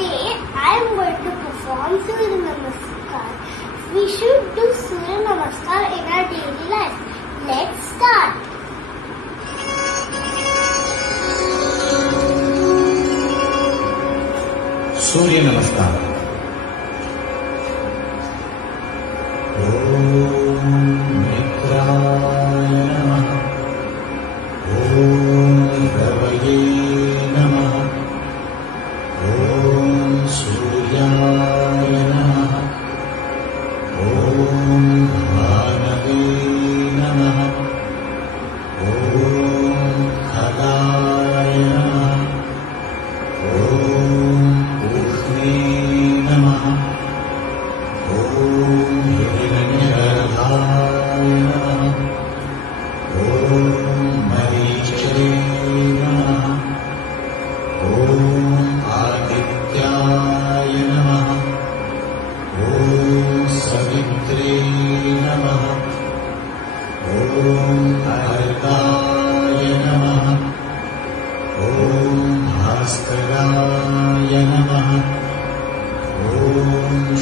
Today I am going to perform Surya Namaskar. We should do Surya Namaskar in our daily life. Let's start. सूर्य नमस्कार। ओम मित्राय नमः। ओम रवये नमः। ओम सूर्याय नमः। ओम भानवे नमः। ओम खगाय नमः। ओम नमः। ओम हिरण्यगर्भाय नमः। ओम मरीचये नमः। ओम आदित्याय नमः। ओम सवित्रे नमः। ओम अर्काय नमः। ओम भास्कराय नमः। ओम